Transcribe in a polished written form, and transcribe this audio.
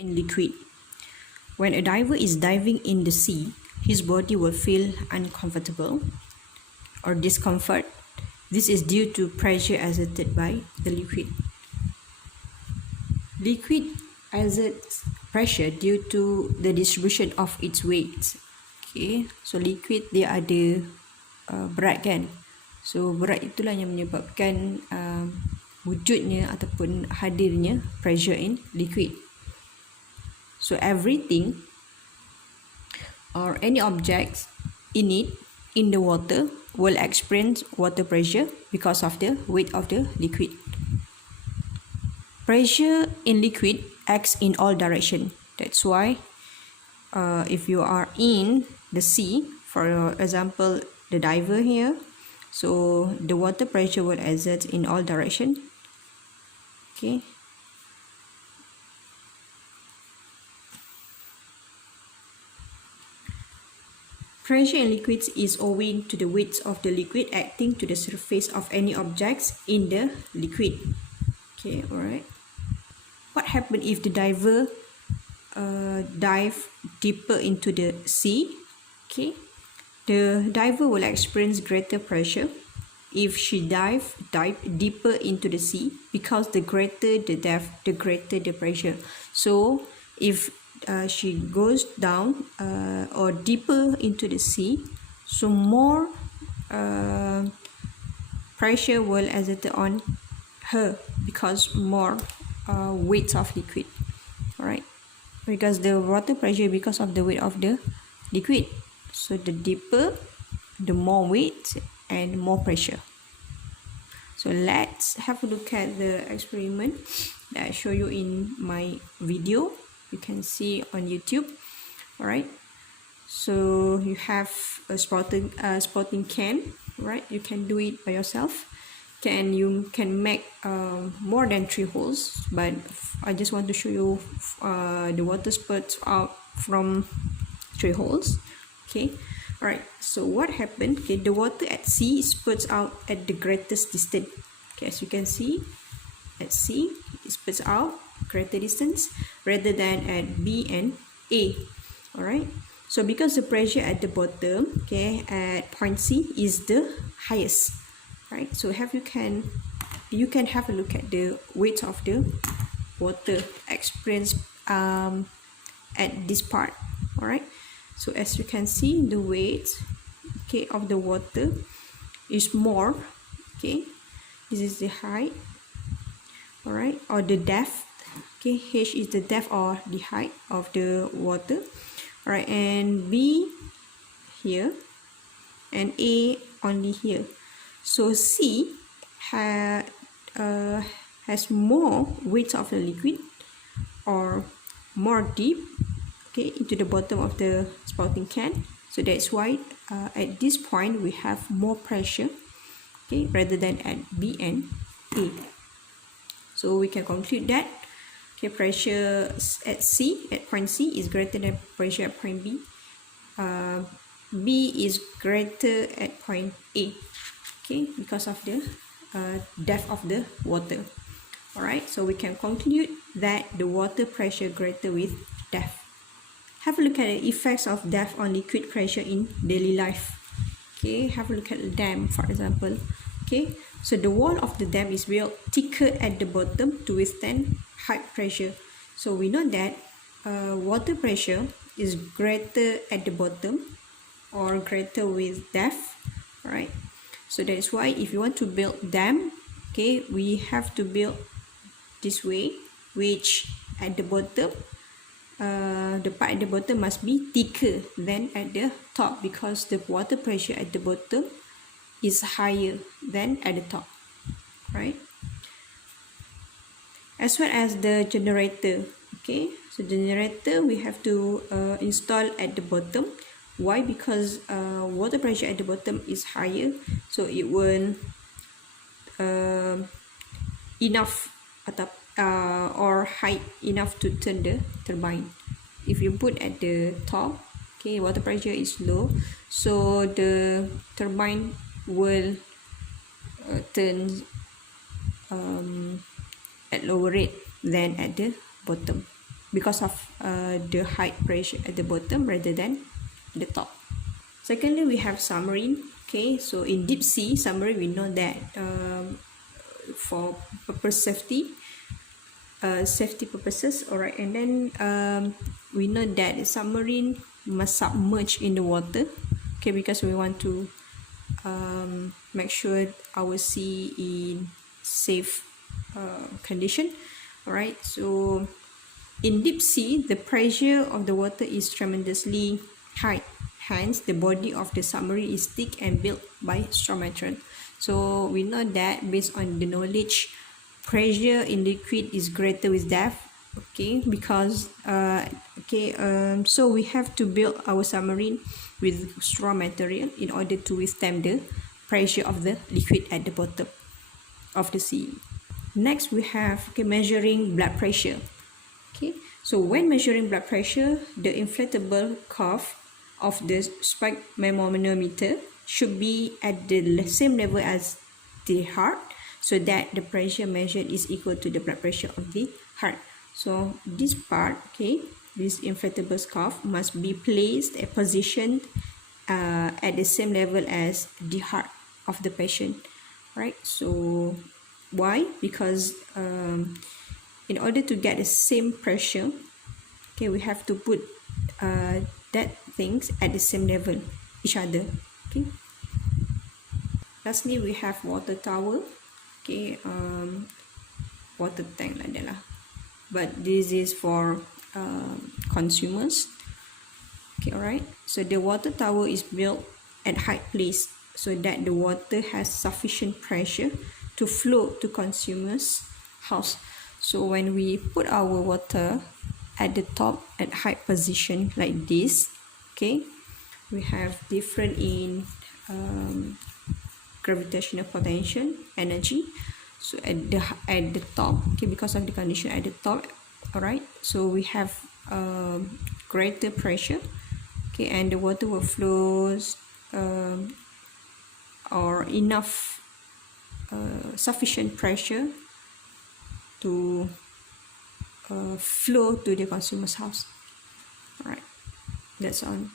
in liquid. When a diver is diving in the sea, his body will feel uncomfortable or discomfort. This is due to pressure exerted by the liquid. Liquid exerts pressure due to the distribution of its weight. Okay, so liquid dia ada berat kan. So berat itulah yang menyebabkan wujudnya ataupun hadirnya pressure in liquid. So everything or any objects in it in the water will experience water pressure because of the weight of the liquid. Pressure in liquid acts in all direction. That's why if you are in the sea, for example the diver here, so the water pressure will exert in all direction. Okay. Pressure in liquids is owing to the weight of the liquid acting to the surface of any objects in the liquid. Okay, alright. What happens if the diver dive deeper into the sea? Okay, the diver will experience greater pressure if she dive deeper into the sea, because the greater the depth, the greater the pressure. So if she goes down or deeper into the sea, so more pressure will exert on her because more weight of liquid. Alright, because the water pressure because of the weight of the liquid. So the deeper, the more weight and more pressure. So let's have a look at the experiment that I show you in my video. You can see on YouTube. Alright, so you have a spotting can. Right, you can do it by yourself. You can make more than 3 holes, but I just want to show you the water spurts out from 3 holes. Okay, alright, so what happened? Okay, the water at sea spurts out at the greatest distance. Okay, as you can see, at sea it spurts out greater distance rather than at B and A. Alright, so because the pressure at the bottom, okay, at point C is the highest. Right, so you can have a look at the weight of the water experienced at this part. All right, so as you can see, the weight, okay, of the water is more. Okay, this is the height. All right, or the depth. Okay, H is the depth or the height of the water. All right, and B here and A only here. So C has more weight of the liquid or more deep, okay, into the bottom of the spouting can. So that's why at this point we have more pressure, okay, rather than at B and A. So we can conclude that, okay, pressure at C, at point C, is greater than pressure at point B. B is greater at point A. Okay, because of the depth of the water. Alright, so we can conclude that the water pressure greater with depth. Have a look at the effects of depth on liquid pressure in daily life. Okay, have a look at the dam, for example. Okay, so the wall of the dam is built thicker at the bottom to withstand high pressure. So we know that water pressure is greater at the bottom or greater with depth. Alright, so that is why if you want to build dam, okay, we have to build this way, which at the bottom, the part at the bottom must be thicker than at the top, because the water pressure at the bottom is higher than at the top, right? As well as the generator. Okay, so generator we have to install at the bottom. Why? Because water pressure at the bottom is higher, so it will enough or height enough to turn the turbine. If you put at the top, okay, water pressure is low, so the turbine will turn at lower rate than at the bottom. because of the height pressure at the bottom rather than the top. Secondly, we have submarine. Okay, so in deep sea submarine, we know that for purpose safety purposes, all right, and then we know that the submarine must submerge in the water, okay, because we want to make sure our sea in safe condition. All right, so in deep sea the pressure of the water is tremendously high, hence the body of the submarine is thick and built by stromatron. So we know that based on the knowledge, pressure in liquid is greater with depth, okay, because so we have to build our submarine with straw material in order to withstand the pressure of the liquid at the bottom of the sea. Next, we have measuring blood pressure. Okay, so when measuring blood pressure, the inflatable cuff of the sphygmomanometer should be at the same level as the heart, so that the pressure measured is equal to the blood pressure of the heart. So this part, okay, this inflatable cuff must be placed and positioned at the same level as the heart of the patient, right? So why? Because in order to get the same pressure, okay, we have to put that things at the same level each other, okay. Lastly, we have water tower, okay, water tank like that lah, but this is for consumers, okay. All right, so the water tower is built at high place so that the water has sufficient pressure to flow to consumers house. So when we put our water at the top at high position like this, okay, we have different in gravitational potential energy. So at the top, okay, because of the condition at the top, all right, so we have greater pressure, okay, and the water will flows or enough sufficient pressure to flow to the consumer's house. All right, that's all.